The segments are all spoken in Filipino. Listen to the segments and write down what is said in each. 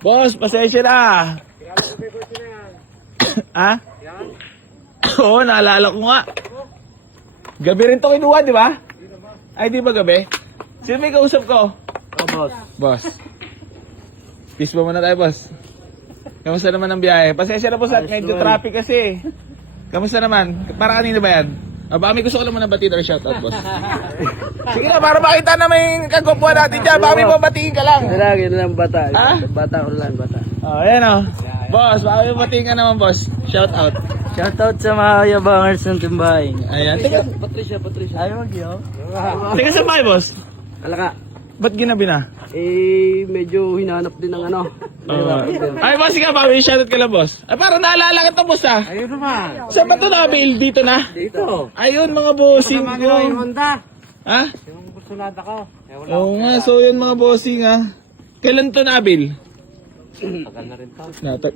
Boss, pasensya na. Ha? Oo, naalala ko nga. Gabi rin to kinuha, di ba? Ay, di ba gabi? Sino may kausap ko? Oh, boss. Boss. Peace ba muna tayo, boss? Kamusta naman ang biyahe? Pasensya na, boss, at medyo traffic kasi. Kamusta naman? Para kanina ba yan? Baka may gusto ko lang muna batiin or shoutout, boss. Sige na, para makita na may kagwapuan natin dyan. Baka may babatiin ka lang. Yun lang bata. Ha? Bata ko lang, bata. Oh, ayan o. Boss, baka may babatiin ka naman, boss. Shoutout. Shoutout sa mga yabangers ng timbahay. Ayan. Teka, Patricia. Ayaw mag-iyo. teka saan ba kayo, boss? Alaka. Ba't ginabi na? Medyo hinanap din ng ano. Ay, boss, sige, baka may shoutout ka lang, boss. Ay, parang naalala ka to, boss, ha? Ayun naman. Saan ba ito nakabail? Dito na? Dito. Ayun, mga bossing ko. Honda. Ha? Yung busulada ko. Oo nga, so yun mga bossing, ha? Kailan to nabil? Tagal na rin to.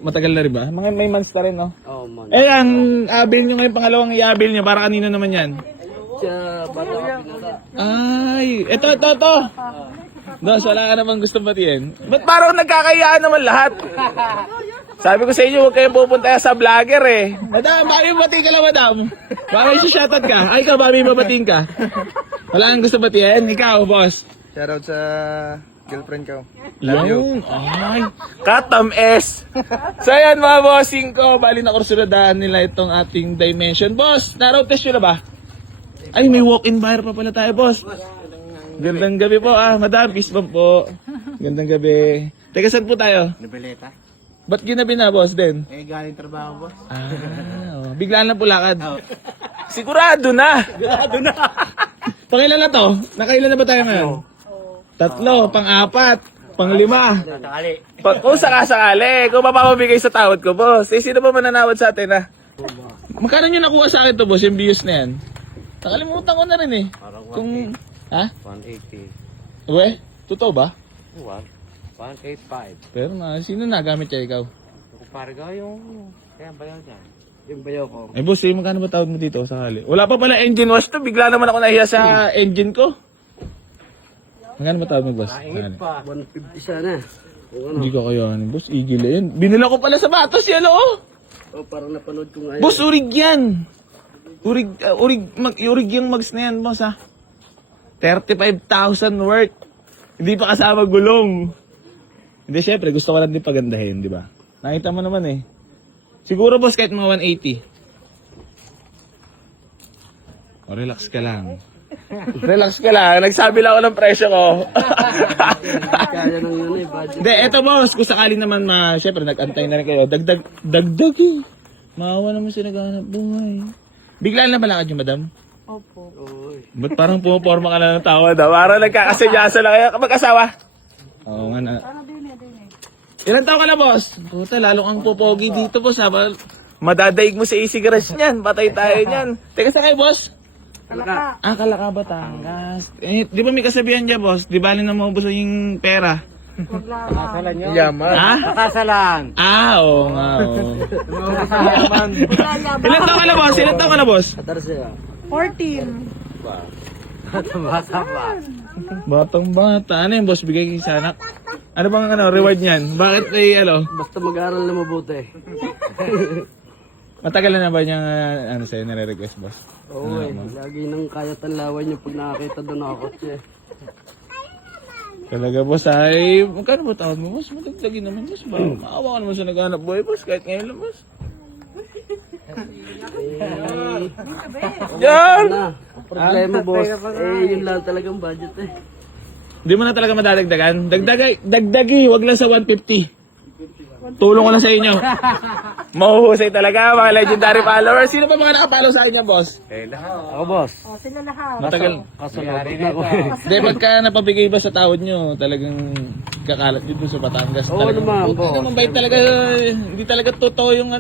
Matagal na rin ba? Mga may months na rin, no? Oh, man. Eh, ang abil nyo ngayon, pangalawang i-abil nyo, para kanino naman yan? Sa bata ko pinala. Ay, ito. Dos, wala ka namang gusto batiin. Ba't parang nagkakayaan naman lahat? Sabi ko sa inyo, huwag kayong pupunta sa vlogger eh. Madam, baka yung batiin ka lang, madam. Baka yung shoutout ka. Ay, ikaw, baka may babatiin ka. Wala kang gusto batiin. Ikaw, boss. Shoutout sa girlfriend ko. Lang. Ay, Katam S. So yan mga bossing ko, bali na kursunadahan nila itong ating dimension. Boss, na-road test nyo na ba? Ay, may walk-in buyer pa pala tayo, boss. Gandang gabi po madam, peace bomb po. Gandang gabi. Teka, saan po tayo? Nobeleta. Ba't ginabi na, boss, din? Galing trabaho, boss. Biglaan lang pulakad. Sigurado na. Pangilan na to? Nakailan na ba tayo ngayon? Tatlo, pang-apat, pang-lima. Kung sakasakali, kung mapapabigay sa tawad ko, boss. Sino ba mananawad sa atin, ha? Magkano nyo nakuha sa akin to, boss, yung views na yan? Nakalimutan ko na rin eh. Kung, ha? 180. Uwe, totoo ba? 185. Pero sino nagamit siya, ikaw? Kumpare ka yung... Kaya bayaw dyan. Yung bayaw ko. Eh, boss, magkano ba tawad mo dito sakali? Wala pa pala engine wash to. Bigla naman ako nahiya sa engine ko. Magkano ba tawad mo, boss? Naingit pa. 150 sana. Hindi ko kayo, boss. Igil yan. Binila ko pala sa batas yan, oh. Oh, parang napanood ko nga yun. Boss, urig yan. Urig yung mags na yan, boss, ha. 35,000 worth. Hindi pa kasama gulong. Hindi, syempre, gusto ko lang din pagandahin, di ba? Nakita mo naman eh. Siguro, boss, kahit mga 180. O, relax ka lang. Relax ka lang. Nagsabi lang ako ng presyo ko. Kaya nang yun eh, budget. Hindi, eto boss, kung sakali naman syempre nag-antay na rin kayo, dagdag eh. Maawa naman siya naghahanap buhay. Biglaan na balakad yung madam? Opo. Oy. Ba't parang pumaporma ka na ng tawa daw? Parang nagkakasadyasa lang kayo. Mag-asawa? Oo nga na. Ilan taon ka na, boss? Puta, lalo kang popogi dito, boss. Ha? Madadaig mo sa easy garage niyan. Patay tayo niyan. Teka, saan kayo, boss? Kalaka. Kalaka, Batangas. Eh, di ba may kasabihan dyan, boss? Di ba na maubos yung pera? Huwag lang. Kasalan nyo? Yaman. Ha? Kasalan. Oo nga, oo. Yaman. Ilan taon ka na, boss? Ilan taon ka na, boss? 14. Bata pa. Batang bata. Ano yung boss? Bigay kayo sa anak? Ano bang reward niyan? Bakit Basta mag-aaral na mabuti. matagal na ba niyang sa'yo nare-request, boss? Oo eh. Lagi nang kaya tanlawan yung pag nakakita doon ako kotse. Talaga, boss, ay magkano ba tawad mo, boss? Matagdagin naman, boss. Maawa ka naman sa naghanap buhay, boss. Kahit ngayon lang, boss. Yan! Na, problema boss. Yun lang talagang budget eh. Hindi mo na talaga madadagdagan. Dagdagi, wag lang sa 150. Tulong ko lang sa inyo. Mahuhusay talaga, mga legendary followers. Sino pa mga nakapalo sa inyo, boss? Ako boss. O, sila lahat. Matagal. Kasalabot na ako eh. Hindi, pagka napabigay ba sa tawad nyo, talagang kakalat dito sa Batangas. Oo Talagang, naman, puta boss. naman, bait talaga, hindi talaga totoo yung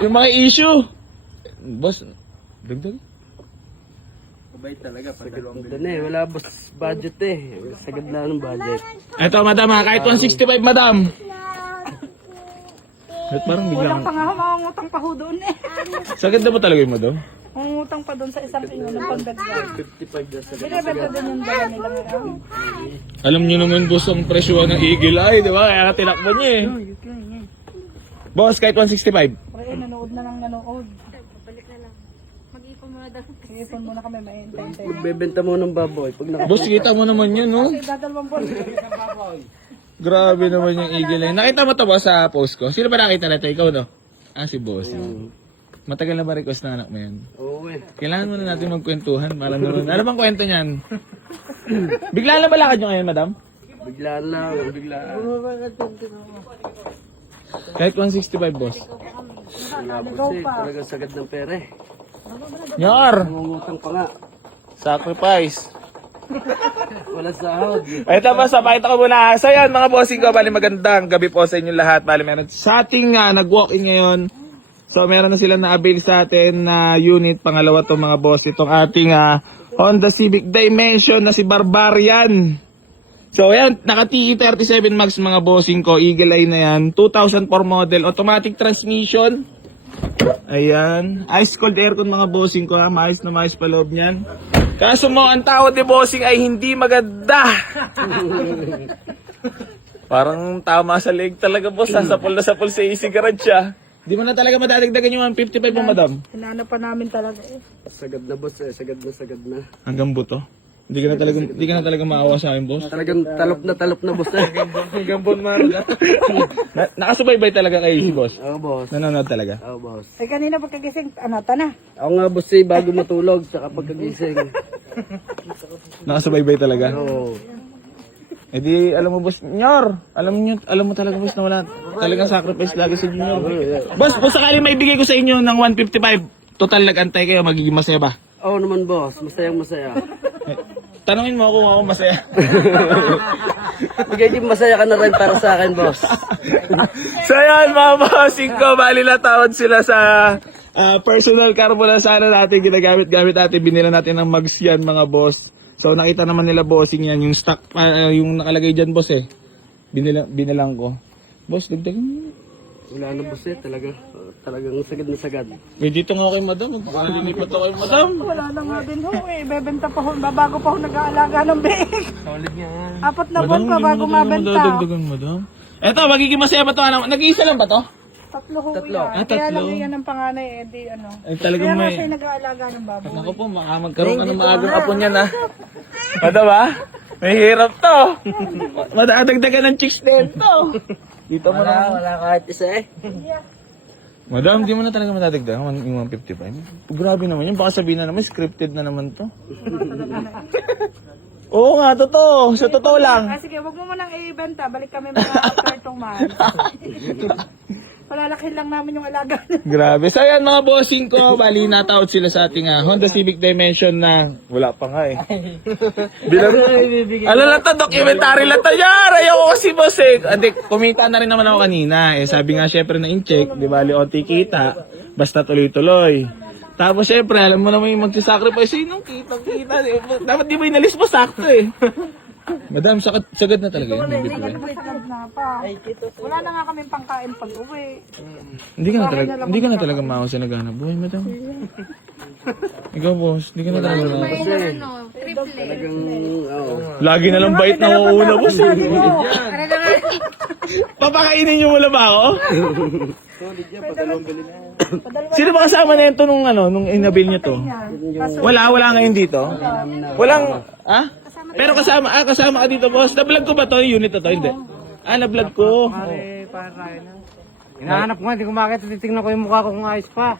yung mga issue. Boss, dagdag. Mabait talaga. Doon eh, wala boss budget eh. Sagad na ng budget. Eto, madam ha, kahit 165, madam. Ba't parang Kulang biglang, pa nga ako, makangutang pa ho doon eh. sagad na ba talaga yung madam? Mangungutang pa doon sa isang inyo ng pandagdag. 55 na sagad. Binibenta din yung dala nila ngayon. Alam niyo naman boss ang presyo ng Eagle Eye, di ba? Kaya tinakbo niya eh. Boss, kahit 165. Pre, nanood na lang nanood. Mag-ipon muna kami, maintay-intay. Magbebenta mo ng baboy. Pag naka... Boss, kita mo naman yun, no? Kasi dadalawang buwan. Grabe naman yung Eagle Eye. Nakita mo to boss sa post ko? Sino ba nakita natin? Ikaw, no? Ah, si boss. Matagal na ba request ng anak mo yan? Oo eh. Kailangan muna natin magkwentuhan. Malam naman. Ano bang kwento niyan? Bigla na ba lakad nyo ngayon, madam? Biglaan lang. Biglaan. Kahit 165, boss. Tapos eh, talagang sagad ng pera eh. Nyar! Mangungutang pa nga. Sacrifice. Wala sahod. Ito ba, pakita ko muna. So yan mga bossing ko, bali magandang gabi po sa inyo lahat. Bali meron sa ating nag-walk-in ngayon. So meron na sila na-avail sa atin na unit. Pangalawa to mga boss. Itong ating Honda Civic Dimension na si Barbarian. So yan, naka TE37 Max mga bossing ko. Eagle Eye na yan. 2004 model. Automatic transmission. Ayan. Ice cold aircon mga bossing ko. Maayos na maayos pa loob niyan. Kaso mo, ang tawad ni bossing ay hindi maganda. Parang tama sa leg talaga boss. Sapol na sapol sa easy garage siya. Di mo na talaga madadagdagan yung 155 mo madam. Hinanap pa namin talaga eh. Sagad na boss eh. Sagad na. Hanggang buto. Hindi ka na talaga maawa sa akin boss. Talagang talop na boss eh. Hanggang bon maro na. Nakasubaybay talaga kayo si boss. Oo boss. Nanonood talaga. Oo boss. Eh kanina pagkagising, tana. Ako nga boss eh, bago matulog, saka pagkagising. Nakasubaybay talaga. Oo. Eh di, alam mo boss, Nyor, alam mo talaga boss na wala talagang sacrifice lagi sa Junior. Boss, kung sakali may bigay ko sa inyo ng 155, total nag-antay kayo, magiging masaya ba? Oo naman boss, masayang masaya. Eh, tanungin mo ako kung ako masaya. Magiging masaya ka na rin para sa akin boss. So yan mga bossing ko, bali natawad sila sa personal car mo na sana natin ginagamit-gamit natin. Binila natin ng mags yan mga boss. So nakita naman nila bossing yan, yung stock, yung nakalagay dyan boss eh. Binilang ko. Boss, dagdagan mo. Wala na boss eh, talagang sagad na sagad. May dito nga kay madam, magpakalinipat ako kay madam. Wala na nga din ho eh. Bebenta pa ho, bago pa ho nag-aalaga ng biik. Solid nga. 4 na buwan pa bago mabenta. Dagdagan madam. Eto, magiging masaya ba ito? Nag-iisa lang ba to? 3 ho yan. Ah, Kaya lang 3. yan ang panganay eh, di ano. Ay, talagang Kaya nga may... siya nag-aalaga ng baboy. Ako po, magkaroon ka ng maagang apo niyan ha. Ano ba? May hirap to. Madadagdagan ng chicks din to. Dito mo na. Wala kahit isa eh. Madam, di mo na talaga madadagdagan yung 155. Grabe naman yun. Baka sabihin na naman, scripted na naman to. Oo nga, totoo. Sa totoo lang. Sige, wag mo munang i-ibenta. Balik kami mga after 2 months. Palalaki lang namin yung alaga. Grabe. So yan mga bossing ko, bali natawad sila sa ating Honda Civic Dimension na wala pa nga eh. Bilang, ano lang to, documentary lang to. Yar, ayoko kasi boss eh. Andi, kumita na rin naman ako kanina. Eh, sabi nga syempre na in-check, di bali onti kita, basta tuloy-tuloy. Tapos syempre, alam mo naman yung magsasacrifice, sinong kita. Dapat di mo inalis mo sakto eh. Madam, sagad na talaga yun. Sagad na pa. Wala na nga kaming pangkain pag uwi. Hindi ka na talaga maawa sa naghanap buhay, madam. Ikaw, boss, hindi ka na talaga maawa. Talagang, oo. Lagi na lang bait na uuna, boss. Papakainin niyo muna ba ako? Sino ba kasama na ito nung inabil niyo to? Wala ngayon dito? Walang, Pero kasama ka dito, boss. Na-vlog ko ba to? Yung unit na to? Hindi. Na-vlog ko. Hinahanap ko nga, hindi ko makita. Titignan ko yung mukha ko kung ayos pa.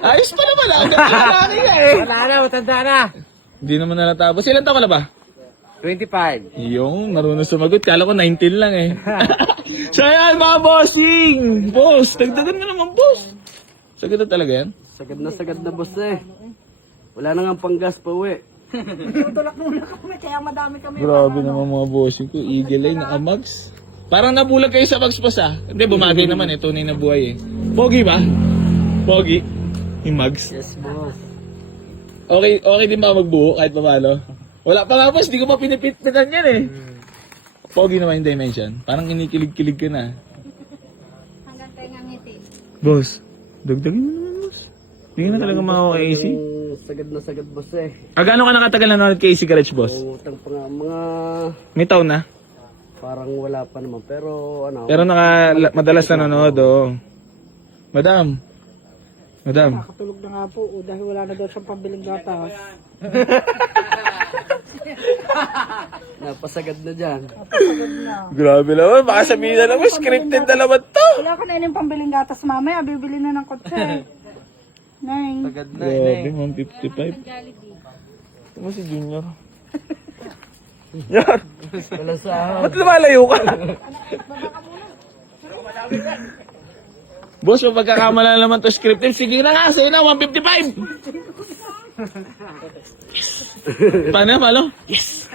Ayos pa naman ako. Lalaki nga eh. Wala na, matanda na. Hindi naman nalatapos. Ilan taon ka na ba? 25. Yung, marunong sumagot. Kala ko 19 lang eh. So yan, mga bossing! Boss, dagdagan mo naman, boss. Sagad na talaga yan? Sagad na boss eh. Wala na nga panggas pa uwi. Tutulak muna kami, kaya madami kami. Grabe naman mga bossing ko. Eagle Eye, naka-mags. Parang nabulag kayo sa mags boss ah. Hindi, bumagay naman eh. Tunay na buhay eh. Pogi ba? Pogi? Yung mags? Yes boss. Okay din ba magbuo kahit pa paano? Wala pa nga boss, di ko pa pinipit-pitan yan eh. Pogi naman yung dimension. Parang kinikilig-kilig ka na. Hanggang tayo nga ngiti. Boss, dagdagin mo naman boss. Hindi na talaga maka-AC. Sagad na sagad, boss eh. Gaano ka nakatagal na nanonood kay AC Garage, boss? Utang pa nga, mga May taon na? parang wala pa naman. Pero ano, Pero madalas nanonood, oh. Madam. Nakatulog na nga po dahil wala na daw siyang pambiling gatas. napasagad na dyan. Napasagad na. Grabe naman, baka sabihin na naman, scripted na naman to. Wala ka na yung pambiling gatas mamaya, bibili na ng kotse. Neng. Sagad na Grabe, 155. Ano si Junior? Yan! Wala sa Ba't lumalayo ka? Boss, kung pagkakamala naman to scripted, sige na nga, sa'yo na, 155! Paano? Yes!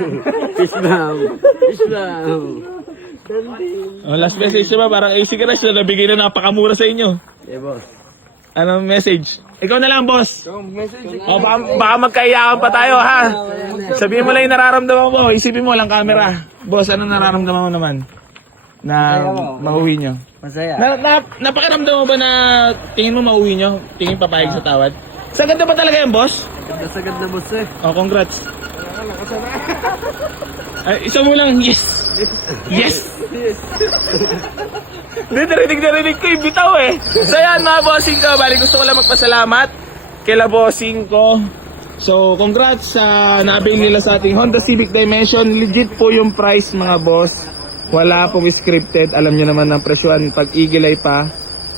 Islam. Islam. Oh, last message ba? Parang AC Garage na nabigay na napakamura sa inyo. Eh, boss. Anong message? Ikaw na lang, boss. O, baka magkaiyakan pa tayo, ha? Sabihin mo lang yung nararamdaman mo. Isipin mo lang camera. Boss, anong nararamdaman mo naman? Na mauwi nyo? Masaya. Napakiramdam mo ba na tingin mo mauwi nyo? Tingin papayag sa tawad? Sagad na ba talaga yan, boss? Sagad na, boss eh. Oh, congrats. Ay, isa mo lang, yes! Yes! Hindi, narinig ko yung bitaw eh. So yan mga bossing ko, bali gusto ko lang magpasalamat kila bossing ko. So congrats sa na-avail nila sa ating Honda Civic Dimension. Legit po yung price mga boss. Wala pong scripted. Alam nyo naman ng presyoan. Pag Eagle Eye pa,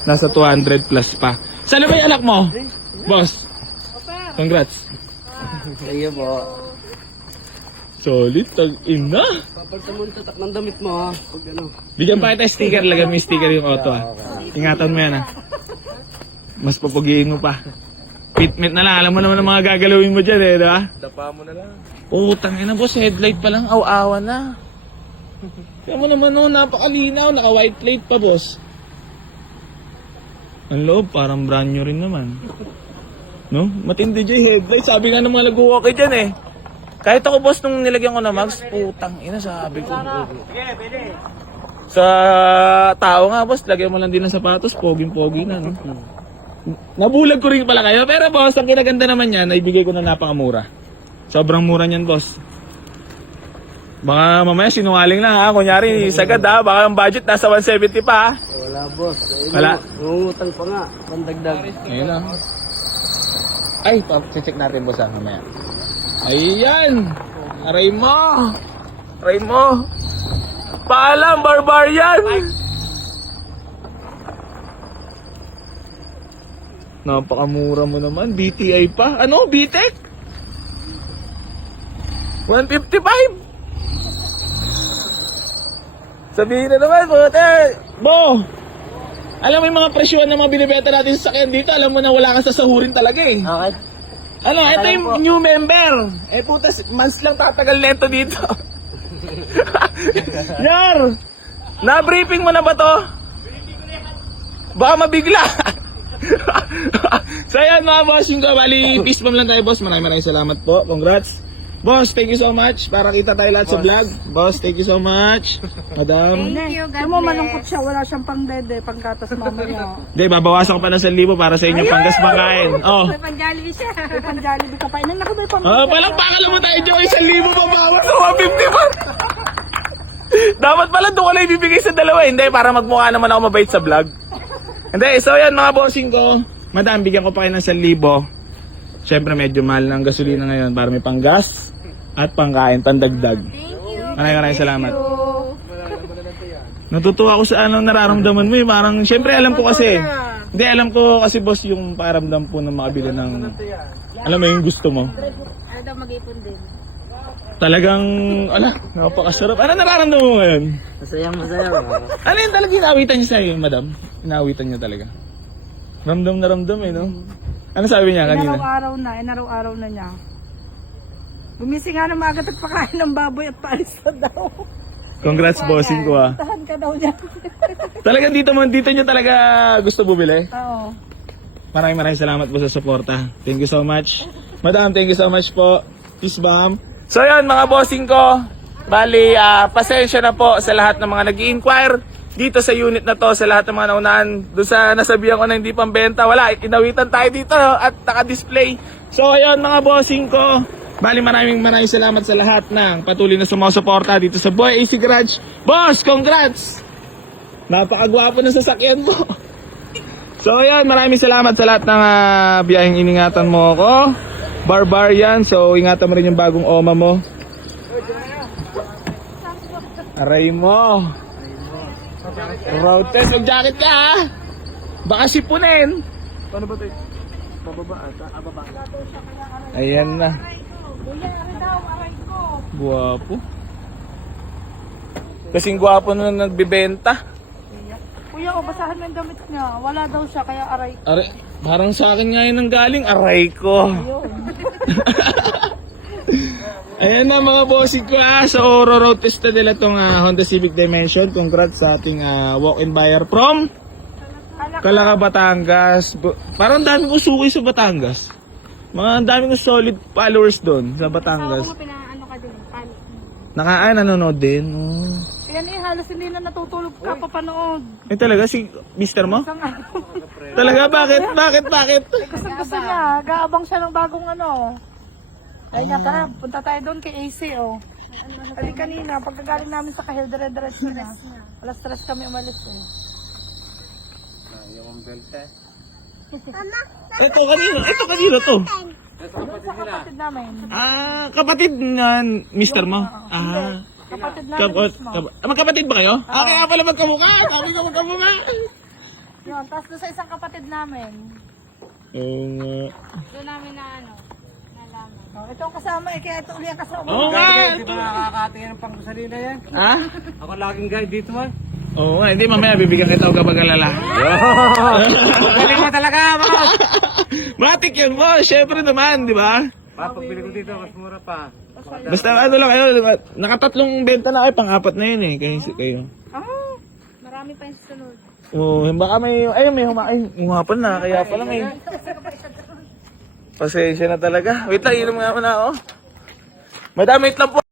nasa 200 plus pa. Saan ba yung anak mo? Boss. Congrats. Kaya po. Solid, tag-ina. Papalta mo yung tatak ng damit mo ha. Pag ano. Bigyan pa kita sticker, lagyan mo yung sticker yung auto ah. Ingatan mo yan ah. Mas papugiin mo pa. Fitment na lang, alam mo naman ang mga gagalawin mo dyan eh, di ba? Dapa mo na lang. Oo, tangina boss, headlight pa lang, aw-awa na. Kaya mo naman no, napakalinaw, naka-white plate pa boss. Ang loob, parang brand new rin naman. No? Matindi dyan yung headlight, sabi nga ng mga nag-walkie dyan eh. Kahit ako boss nung nilagyan ko na mags, putang ina sabi ko. Sa tao nga boss, lagyan mo lang din ng sapatos, poging-pogi na no. Nabulag ko rin pala kayo, pero boss, ang kinaganda naman yan, naibigay ko na napakamura. Sobrang mura niyan boss. Baka mamaya sinungaling lang ha, kunyari sagad ha, baka ang budget nasa 170 pa ha. Wala, boss. Eh, Wala. Nungutang pa nga. Pandagdag. Ayun na. Ay, check natin boss ha, mamaya. Ayan! Aray mo! Aray mo! Paalam, barbarian! Napakamura mo naman. BTI pa. Ano? BTEC? 155? Sabihin na naman, puta. Bo! Alam mo yung mga presyon na mga binibenta natin sa sakyan dito, alam mo na wala kang sasahurin talaga eh. Okay. Ano, ito yung new member. Eh puta, months lang tatagal neto dito. Yar! Na-briefing mo na ba to? Baka mabigla. So yan mga boss, yung bali, peace bomb lang tayo boss. Maraming salamat po. Congrats. Boss, thank you so much. Para kita tayo lahat sa vlog. Boss, thank you so much. Madam. Thank you, God mo malungkot siya, wala siyang pang dede, pang gatas mamaya. Hindi, babawasan ko pa ng 1,000 para sa inyo panggas pangkain. Oh. May pang-Jollibee siya. May pang Jollibee ka pa. Inan ako ba yung pang Oh, palakpakan mo tayo dyan. 1,000 pabawas sa 150 Dapat pala doon ko na ibibigay sa dalawa. Hindi, para magmukha naman ako mabait sa vlog. Hindi, so yan mga bossing ko. Madam, bigyan ko pa kayo ng 1,000. Siyempre medyo mahal ng gasolina ngayon para may panggas at pangkain, pandagdag. Thank you. Maraming salamat. Natutuwa ako sa anong nararamdaman mo eh. Parang, siyempre alam ko kasi. Hindi, alam ko kasi boss yung pakiramdam po ng makabili ng, alam mo yung gusto mo. Ano daw mag-ipon din? Talagang, napakasarap. Ano nararamdaman mo ngayon? Masaya. Ano yung talaga inawitan niya sa'yo, madam? Inawitan niya talaga. Ramdam na ramdam eh, no? Ano sabi niya kanina? Inaraw-araw na niya. Gumising nga na maaga at pakain ng baboy at paalis na daw. Congrats bossing ko ah. Tahan ka daw niya. Talagang dito niya talaga gusto bumili. Oo. Maraming salamat po sa suporta. Thank you so much. Madam, thank you so much po. Peace bomb. So yan mga bossing ko. Bali, pasensya na po sa lahat ng mga nag-i-inquire dito sa unit na to, sa lahat ng mga naunahan, doon sa nasabihan ko na hindi pambenta, wala, inawitan tayo dito at naka-display. So ayun mga bossing ko, bali maraming salamat sa lahat ng patuloy na sumusuporta dito sa Boy AC Garage. Boss, congrats! Napakagwapo ng sasakyan mo. So ayun, maraming salamat sa lahat ng biyaheng iningatan mo ako. Barbarian, so ingatan mo rin yung bagong OMA mo. Aray mo. Road test, mag-jacket ka ha. Baka sipunin. Paano ba tayo? Bababa ata? Baba. Ayan na. Kuya, ano daw, aray ko. Guwapo. Kasing guwapo na nagbibenta. Kuya, o basahan mo yung damit niya. Wala daw siya, kaya aray ko. Aray, parang sa akin nga yun ang galing. Aray ko. Ayan na mga bossing ko So, road test na nila itong Honda Civic Dimension. Congrats sa ating walk-in buyer from Calaca, Batangas. Parang dami ko suki sa Batangas. Ang dami ko solid followers doon sa Batangas. Ako mo pinaano ka din. Nanonood din. Oh. Yan halos hindi na natutulog ka papanood. Talaga si Mr. mo? Isang ano. Talaga bakit? Gusto niya, gaabang siya ng bagong ano. Ay nga tara, punta tayo doon kay AC Kasi kanina, pagkagaling namin sa Kahil, dire-diretso na. Alas 3 kami umalis Ito kanino to? Doon sa kapatid namin. Kapatid nga Mr. mo? Kapatid namin mismo. Magkapatid ba kayo? Kaya pala magkamukha. Sabi ko magkamukha. Yun, tapos doon sa isang kapatid namin. Doon namin na nalaman. Ito ang kasama kaya ito uli ang kasama. Oo nga. Hindi ba nakakatingin ng pangkusalina yan? Ha? Ako laging guide dito man. Oo nga, hindi mamaya bibigyan kita o kapag alala. Galing mo talaga, boss! Matik yun mo, syempre naman, di ba? Papagbili ko dito, mas mura pa. Basta ano lang kayo, nakatatlong benta na kayo, pang-apat na yun kayo. Marami pa yung sunod. Oo, baka may humapon na, kaya pala may... Pasensya na talaga. Wait lang, inom nga muna ako. Madami lang po.